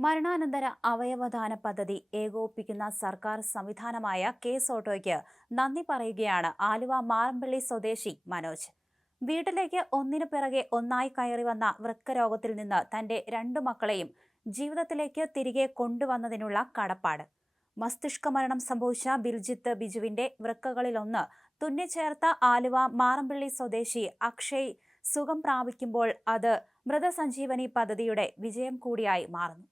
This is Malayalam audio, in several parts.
മരണാനന്തര അവയവദാന പദ്ധതി ഏകോപിപ്പിക്കുന്ന സർക്കാർ സംവിധാനമായ കേസ് ഓട്ടോയ്ക്ക് നന്ദി പറയുകയാണ് ആലുവ മാറമ്പള്ളി സ്വദേശി മനോജ്. വീട്ടിലേക്ക് ഒന്നിനു പിറകെ ഒന്നായി കയറി വന്ന വൃക്കരോഗത്തിൽ നിന്ന് തന്റെ രണ്ടു മക്കളെയും ജീവിതത്തിലേക്ക് തിരികെ കൊണ്ടുവന്നതിനുള്ള കടപ്പാട്. മസ്തിഷ്ക മരണം സംഭവിച്ച ബിൽജിത്ത് ബിജുവിന്റെ വൃക്കകളിലൊന്ന് തുന്നിച്ചേർത്ത ആലുവ മാറമ്പള്ളി സ്വദേശി അക്ഷയ് സുഖം പ്രാപിക്കുമ്പോൾ അത് മൃതസഞ്ജീവനി പദ്ധതിയുടെ വിജയം കൂടിയായി മാറുന്നു.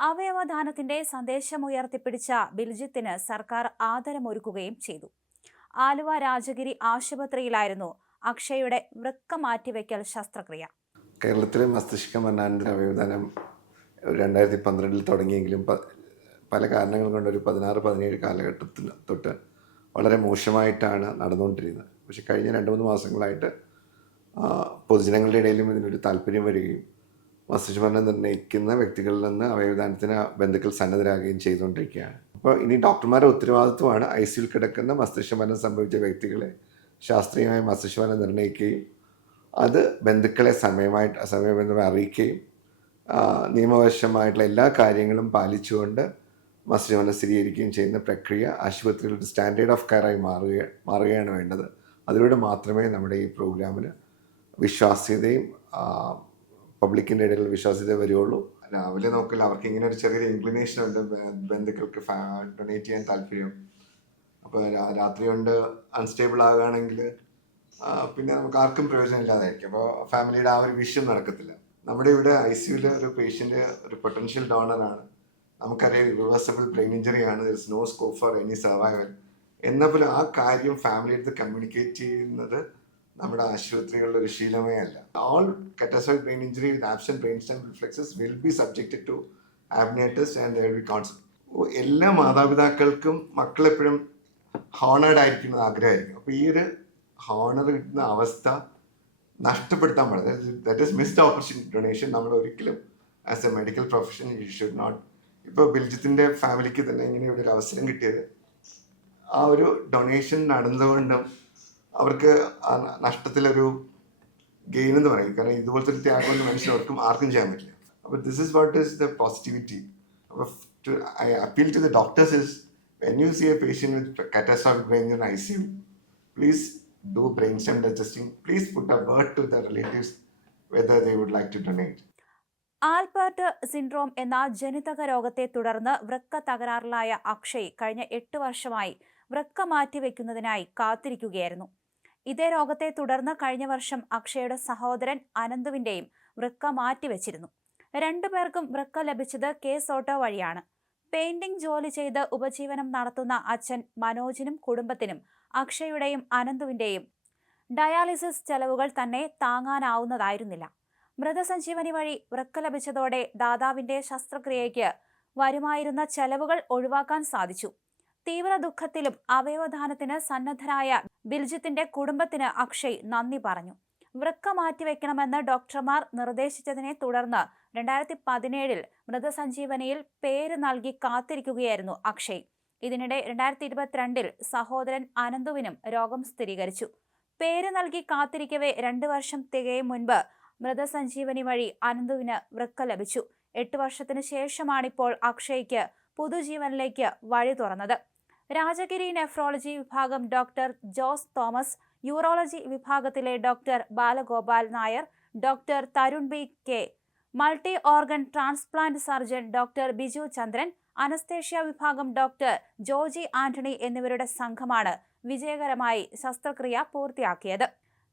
അവയവദാനത്തിന്റെ സന്ദേശമുയർത്തിപ്പിടിച്ച ബിൽജിത്തിന് സർക്കാർ ആദരമൊരുക്കുകയും ചെയ്തു. ആലുവ രാജഗിരി ആശുപത്രിയിലായിരുന്നു അക്ഷയുടെ വൃക്ക മാറ്റിവെക്കൽ ശസ്ത്രക്രിയ. കേരളത്തിലെ മസ്തിഷ്ക മരണാനന്തര അവയവദാനം രണ്ടായിരത്തി പന്ത്രണ്ടിൽ തുടങ്ങിയെങ്കിലും പല കാരണങ്ങൾ കൊണ്ട് ഒരു പതിനാറ് പതിനേഴ് കാലഘട്ടത്തിൽ തൊട്ട് വളരെ മോശമായിട്ടാണ് നടന്നുകൊണ്ടിരുന്നത്. പക്ഷെ കഴിഞ്ഞ രണ്ട് മൂന്ന് മാസങ്ങളായിട്ട് പൊതുജനങ്ങളുടെ ഇടയിലും ഇതിനൊരു താല്പര്യം വരികയും മസ്തിഷ്കമരണം നിർണയിക്കുന്ന വ്യക്തികളിൽ നിന്ന് അവയവദാനത്തിന് ബന്ധുക്കൾ സന്നദ്ധരാകുകയും ചെയ്തുകൊണ്ടിരിക്കുകയാണ്. അപ്പോൾ ഇനി ഡോക്ടർമാരുടെ ഉത്തരവാദിത്വമാണ് ഐ സിയിൽ കിടക്കുന്ന മസ്തിഷ്കമരണം സംഭവിച്ച വ്യക്തികളെ ശാസ്ത്രീയമായി മസ്തിഷ്കമരണം നിർണയിക്കുകയും അത് ബന്ധുക്കളെ സമയമായിട്ട് സമയബന്ധമായി അറിയിക്കുകയും നിയമവശമായിട്ടുള്ള എല്ലാ കാര്യങ്ങളും പാലിച്ചുകൊണ്ട് മസ്തിഷ്കമരണം സ്ഥിരീകരിക്കുകയും ചെയ്യുന്ന പ്രക്രിയ ആശുപത്രികളുടെ സ്റ്റാൻഡേർഡ് ഓഫ് കെയറായി മാറുക മാറുകയാണ് വേണ്ടത്. അതിലൂടെ മാത്രമേ നമ്മുടെ ഈ പ്രോഗ്രാമിന് വിശ്വാസ്യതയും പബ്ലിക്കിന്റെ ഇടയിൽ വിശ്വാസ്യത വരികയുള്ളൂ രാവിലെ നോക്കില്ല അവർക്ക് ഇങ്ങനെ ഒരു ചെറിയൊരു ഇൻക്ലിനേഷൻ ഉണ്ട്. ബന്ധുക്കൾക്ക് ഡൊണേറ്റ് ചെയ്യാൻ താല്പര്യം. അപ്പോൾ രാത്രി കൊണ്ട് അൺസ്റ്റേബിൾ ആകുകയാണെങ്കിൽ പിന്നെ നമുക്ക് ആർക്കും പ്രയോജനം ഇല്ലാതായിരിക്കും അപ്പോൾ ഫാമിലിയുടെ ആ ഒരു വിഷയം നടക്കത്തില്ല. നമ്മുടെ ഇവിടെ ഐ സിയുവിൽ ഒരു പേഷ്യന്റ് ഒരു പൊട്ടൻഷ്യൽ ഡോണറാണ് നമുക്കറിയാം റിവേഴ്സബിൾ ബ്രെയിൻ ഇഞ്ചറി ആണ്. There no scope for any survival എന്ന പോലെ ആ കാര്യം ഫാമിലി അടുത്ത് കമ്മ്യൂണിക്കേറ്റ് ചെയ്യുന്നത് നമ്മുടെ ആശുപത്രികളിലെ ഒരു ശീലമേ അല്ല. All catastrophic brain injury with absent brain stem reflexes will be subjected to apnoea tests and will be concept എല്ലാ മാതാപിതാക്കൾക്കും മക്കളെപ്പോഴും ഹോണേഡ് ആയിരിക്കുന്നത് ആഗ്രഹമായിരിക്കും. അപ്പോൾ ഈ ഒരു ഹോണർ കിട്ടുന്ന അവസ്ഥ നഷ്ടപ്പെടുത്താൻ പാടില്ല. That is missed opportunity donation നമ്മൾ ഒരിക്കലും as a medical profession you should not ഇപ്പോൾ ബിൽജിത്തിന്റെ ഫാമിലിക്ക് തന്നെ ഇങ്ങനെ ഒരു അവസരം കിട്ടിയത്. ആ ഒരു ഡൊണേഷൻ നടന്നുകൊണ്ടും അവർക്ക് നഷ്ടത്തിലൊരു ഗെയിൻ എന്ന് പറയും. കാരണം ഇതുപോലത്തെ ഒരു ത്യാഗം കൊണ്ട് മനുഷ്യൻ അവർക്കും ആർക്കും ചെയ്യാൻ പറ്റില്ല. അപ്പോൾ this is what is the positivity അപ്പോൾ I appeal to the doctors is when you see a patient with catastrophic brain in I C U please do brain stem testing please put a word to the relatives whether they would like to donate Alport syndrome എന്ന ജനിതക രോഗത്തെ തുടർന്ന് വൃക്ക തകരാറിലായ അക്ഷയ് കഴിഞ്ഞ എട്ട് വർഷമായി വൃക്ക മാറ്റിവെക്കുന്നതിനായി കാത്തിരിക്കുകയായിരുന്നു. ഇതേ രോഗത്തെ തുടർന്ന് കഴിഞ്ഞ വർഷം അക്ഷയുടെ സഹോദരൻ അനന്തുവിന്റെയും വൃക്ക മാറ്റിവെച്ചിരുന്നു. രണ്ടുപേർക്കും വൃക്ക ലഭിച്ചത് കേസ് ഓട്ടോ വഴിയാണ്. പെയിന്റിംഗ് ജോലി ചെയ്ത് ഉപജീവനം നടത്തുന്ന അച്ഛൻ മനോജിനും കുടുംബത്തിനും അക്ഷയുടെയും അനന്തുവിന്റെയും ഡയാലിസിസ് ചെലവുകൾ തന്നെ താങ്ങാനാവുന്നതായിരുന്നില്ല. മൃതസഞ്ജീവനി വഴി വൃക്ക ലഭിച്ചതോടെ ദാതാവിന്റെ ശസ്ത്രക്രിയയ്ക്ക് വരുമായിരുന്ന ചെലവുകൾ ഒഴിവാക്കാൻ സാധിച്ചു. തീവ്ര ദുഃഖത്തിലും അവയവദാനത്തിന് സന്നദ്ധരായ ബിൽജിത്തിന്റെ കുടുംബത്തിന് അക്ഷയ് നന്ദി പറഞ്ഞു. വൃക്ക മാറ്റിവെക്കണമെന്ന് ഡോക്ടർമാർ നിർദ്ദേശിച്ചതിനെ തുടർന്ന് രണ്ടായിരത്തി പതിനേഴിൽ മൃതസഞ്ജീവനിയിൽ പേര് നൽകി കാത്തിരിക്കുകയായിരുന്നു അക്ഷയ്. ഇതിനിടെ രണ്ടായിരത്തി ഇരുപത്തിരണ്ടിൽ സഹോദരൻ അനന്തുവിനും രോഗം സ്ഥിരീകരിച്ചു. പേര് നൽകി കാത്തിരിക്കവേ രണ്ടു വർഷം തികയും മുൻപ് മൃതസഞ്ജീവനി വഴി അനന്തുവിന് വൃക്ക ലഭിച്ചു. എട്ട് വർഷത്തിനു ശേഷമാണിപ്പോൾ അക്ഷയ്ക്ക് പുതുജീവനിലേക്ക് വഴി തുറന്നത്. രാജഗിരി നെഫ്രോളജി വിഭാഗം ഡോക്ടർ ജോസ് തോമസ് യൂറോളജി വിഭാഗത്തിലെ doctor Balagopal Nair doctor Tarun B K multi organ transplant surgeon doctor Biju Chandran anaesthesia വിഭാഗം ഡോക്ടർ ജോജി ആന്റണി എന്നിവരുടെ സംഘമാണ് വിജയകരമായി ശസ്ത്രക്രിയ പൂർത്തിയാക്കിയത്.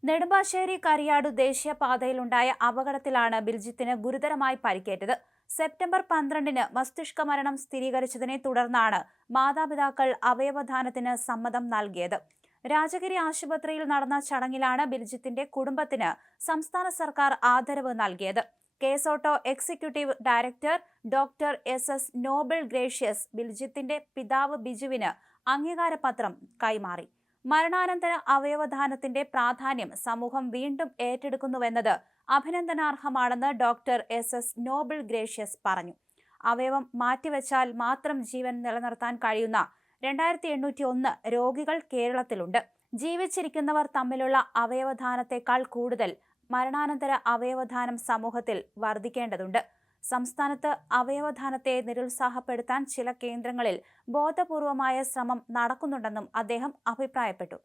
നെടുമ്പാശ്ശേരി കരിയാട് ദേശീയപാതയിലുണ്ടായ അപകടത്തിലാണ് ബിൽജിത്തിന് ഗുരുതരമായി പരിക്കേറ്റത്. സെപ്റ്റംബർ പന്ത്രണ്ടിന് മസ്തിഷ്ക മരണം സ്ഥിരീകരിച്ചതിനെ തുടർന്നാണ് മാതാപിതാക്കൾ അവയവദാനത്തിന് സമ്മതം നൽകിയത്. രാജഗിരി ആശുപത്രിയിൽ നടന്ന ചടങ്ങിലാണ് ബിൽജിത്തിന്റെ കുടുംബത്തിന് സംസ്ഥാന സർക്കാർ ആദരവ് നൽകിയത്. KSOTTO executive director doctor S S Noble Gracious ബിൽജിത്തിന്റെ പിതാവ് ബിജുവിന് അംഗീകാരപത്രം കൈമാറി. മരണാനന്തര അവയവദാനത്തിന്റെ പ്രാധാന്യം സമൂഹം വീണ്ടും ഏറ്റെടുക്കുന്നുവെന്നത് അഭിനന്ദനാർഹമാണെന്ന് doctor S S Noble Gracious പറഞ്ഞു. അവയവം മാറ്റിവെച്ചാൽ മാത്രം ജീവൻ നിലനിർത്താൻ കഴിയുന്ന രണ്ടായിരത്തി എണ്ണൂറ്റി ഒന്ന് രോഗികൾ കേരളത്തിലുണ്ട്. ജീവിച്ചിരിക്കുന്നവർ തമ്മിലുള്ള അവയവദാനത്തെക്കാൾ കൂടുതൽ മരണാനന്തര അവയവദാനം സമൂഹത്തിൽ വർദ്ധിക്കേണ്ടതുണ്ട്. സംസ്ഥാനത്ത് അവയവദാനത്തെ നിരുത്സാഹപ്പെടുത്താൻ ചില കേന്ദ്രങ്ങളിൽ ബോധപൂർവമായ ശ്രമം നടക്കുന്നുണ്ടെന്നും അദ്ദേഹം അഭിപ്രായപ്പെട്ടു